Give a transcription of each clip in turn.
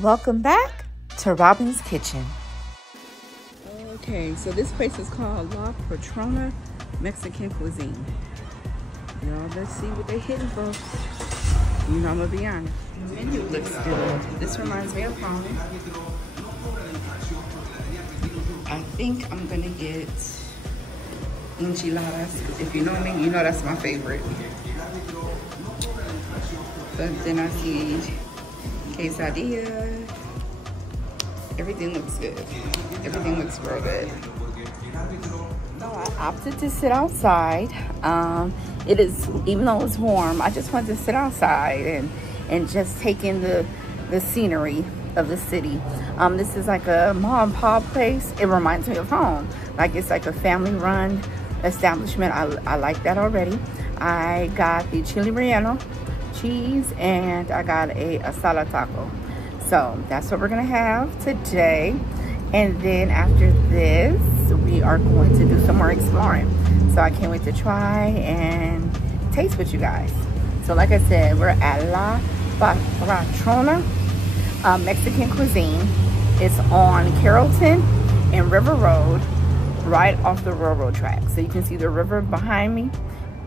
Welcome back to Robin's Kitchen. Okay, so this place is called La Patrona Mexican Cuisine. Y'all, let's see what they're hitting for. You know, I'm gonna be honest. The menu looks good. This reminds me of home. I think I'm gonna get enchiladas. If you know me, you know that's my favorite. But then I see quesadilla. Everything looks good. Everything looks real good. So I opted to sit outside. It is, even though it's warm, I just wanted to sit outside and just take in the scenery of the city. This is like a mom and pop place. It reminds me of home. Like it's like a family run establishment. I like that already. I got the chili relleno cheese and I got a asada taco. So that's what we're gonna have today. And then after this, we are going to do some more exploring. So I can't wait to try and taste with you guys. So like I said, we're at La Patrona Mexican Cuisine. It's on Carrollton and River Road, right off the railroad track. So you can see the river behind me,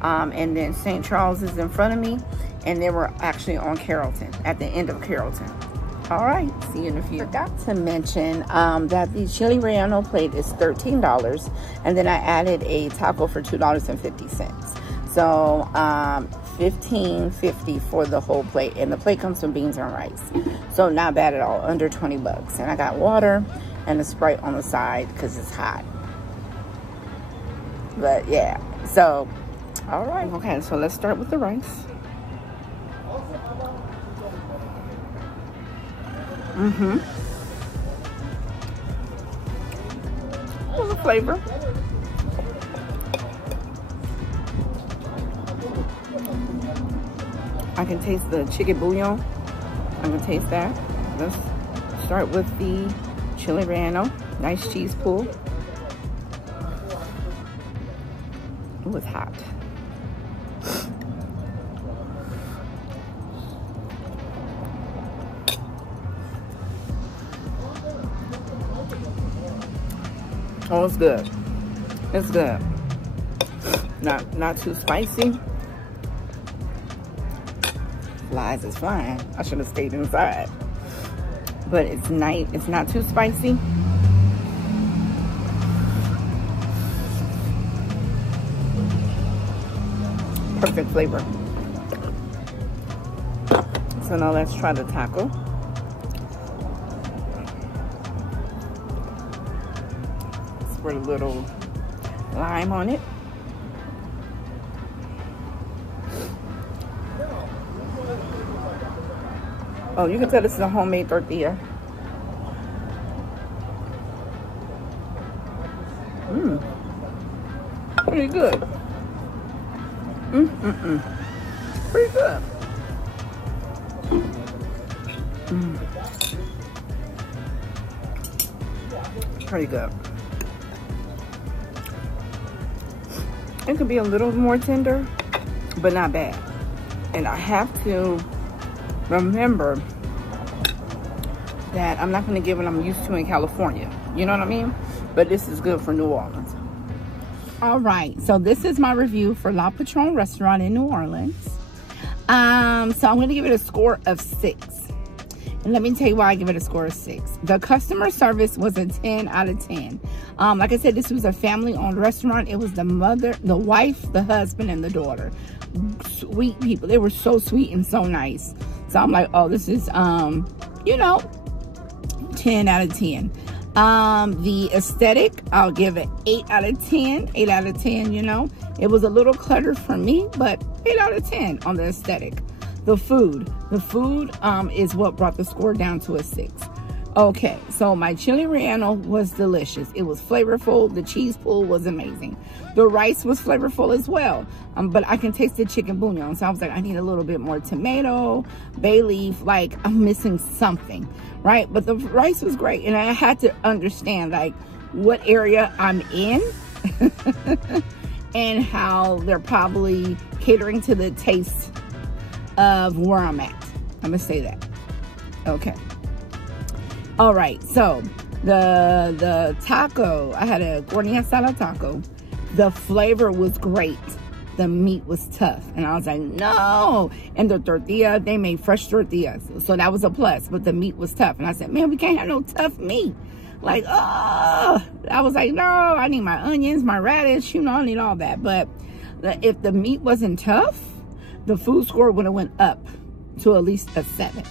and then St. Charles is in front of me, and then we're actually on Carrollton, at the end of Carrollton. All right, see you in a few. I forgot to mention that the chili relleno plate is $13, and then I added a taco for $2.50. So $15.50 for the whole plate, and the plate comes from beans and rice. So not bad at all, under 20 bucks. And I got water and a Sprite on the side because it's hot. But yeah, so all right. Okay, so let's start with the rice. What's the flavor? I can taste the chicken bouillon. I can taste that. Let's start with the chili relleno. Nice cheese pool. It was hot. Oh, it's good. It's good. Not too spicy. Flies is flying. I should have stayed inside. But it's nice. It's not too spicy. Perfect flavor. So now let's try the taco. Put a little lime on it. Oh, you can tell this is a homemade tortilla. Pretty good. Pretty good. Pretty good. It could be a little more tender, but not bad. And I have to remember that I'm not going to get what I'm used to in California. You know what I mean? But this is good for New Orleans. All right, so this is my review for La Patrona restaurant in New Orleans. So I'm going to give it a score of 6. And let me tell you why I give it a score of 6. The customer service was a 10 out of 10. Like I said, this was a family-owned restaurant. It was the mother, the wife, the husband, and the daughter. Sweet people. They were so sweet and so nice. So I'm like, oh, this is, you know, 10 out of 10. The aesthetic, I'll give it 8 out of 10. 8 out of 10, you know. It was a little cluttered for me, but 8 out of 10 on the aesthetic. The food is what brought the score down to a 6. Okay, so my chili relleno was delicious. It was flavorful. The cheese pool was amazing. The rice was flavorful as well. But I can taste the chicken bouillon. So I was like, I need a little bit more tomato, bay leaf. Like, I'm missing something, right? But the rice was great. And I had to understand, like, what area I'm in and how they're probably catering to the taste of where I'm at. I'm gonna say that. Okay. All right, so the taco, I had a carne asada taco. The flavor was great. The meat was tough. And I was like, no. And the tortilla, they made fresh tortillas. So that was a plus, but the meat was tough. And I said, man, we can't have no tough meat. Like, oh, I was like, no, I need my onions, my radish, you know, I need all that. But if the meat wasn't tough, the food score would have went up to at least a 7.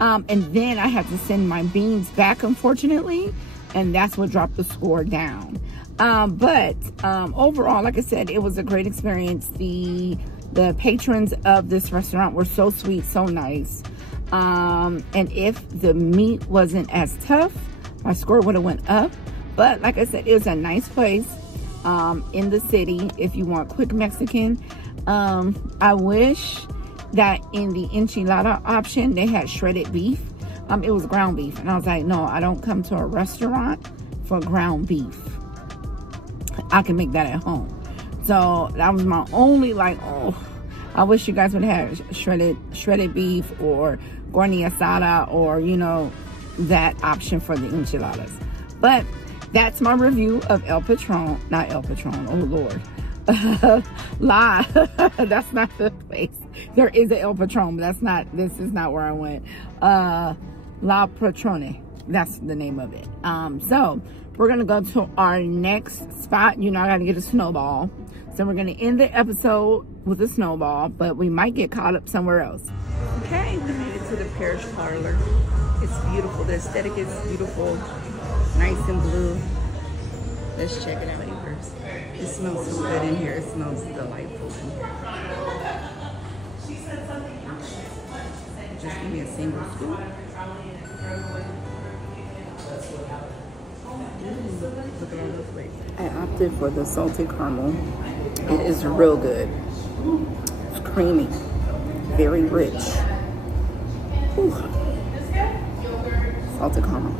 And then I had to send my beans back, unfortunately, and that's what dropped the score down. But overall, like I said, it was a great experience. The patrons of this restaurant were so sweet, so nice. And if the meat wasn't as tough, my score would have went up. But like I said, it was a nice place in the city if you want quick Mexican. I wish that in the enchilada option, they had shredded beef. It was ground beef. And I was like, no, I don't come to a restaurant for ground beef. I can make that at home. So that was my only, like, oh, I wish you guys would have shredded beef or carne asada, or, you know, that option for the enchiladas. But that's my review of El Patron. Not El Patron, oh Lord. Lie. That's not the place. There is an El Patron, but this is not where I went. La Patrone, that's the name of it. So we're gonna go to our next spot. You know, I gotta get a snowball, so we're gonna end the episode with a snowball, but we might get caught up somewhere else. Okay, we made it to the Parish Parlor. It's beautiful. The aesthetic is beautiful, nice and blue. Let's check it out first. It smells so good in here. It smells delightful in here. Just give me a single scoop. Look at all the flavors. I opted for the salted caramel. It is real good. It's creamy, very rich. Whew. Salted caramel.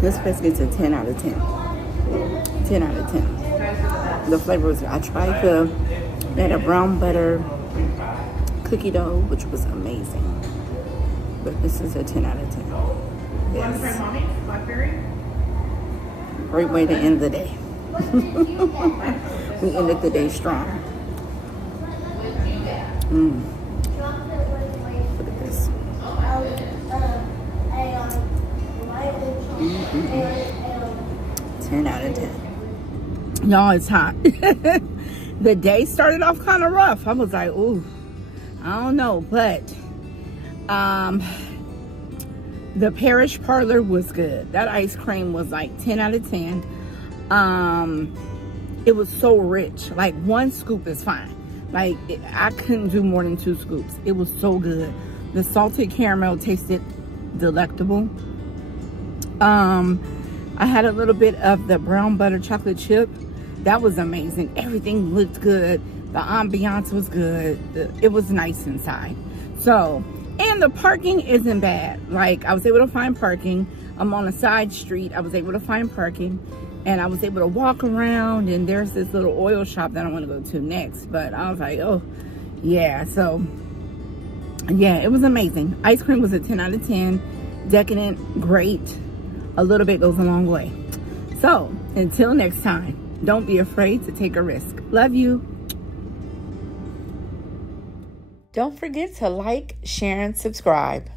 This place gets a 10 out of 10. 10 out of 10. The flavor was, I tried they had a brown butter cookie dough, which was amazing. But this is a 10 out of 10. Yes. Great way to end the day. We ended the day strong. Look at this. 10 out of 10. Y'all, it's hot. The day started off kind of rough. I was like, ooh, I don't know, but the Parish Parlor was good. That ice cream was like 10 out of 10. It was so rich. Like, one scoop is fine. Like, I couldn't do more than 2 scoops. It was so good. The salted caramel tasted delectable. I had a little bit of the brown butter chocolate chip. That was amazing. Everything looked good. The ambiance was good. It was nice inside. So, and the parking isn't bad. Like, I was able to find parking. I'm on a side street. I was able to find parking. And I was able to walk around. And there's this little oil shop that I want to go to next. But I was like, oh, yeah. So, yeah, it was amazing. Ice cream was a 10 out of 10. Decadent, great. A little bit goes a long way. So, until next time, don't be afraid to take a risk. Love you. Don't forget to like, share, and subscribe.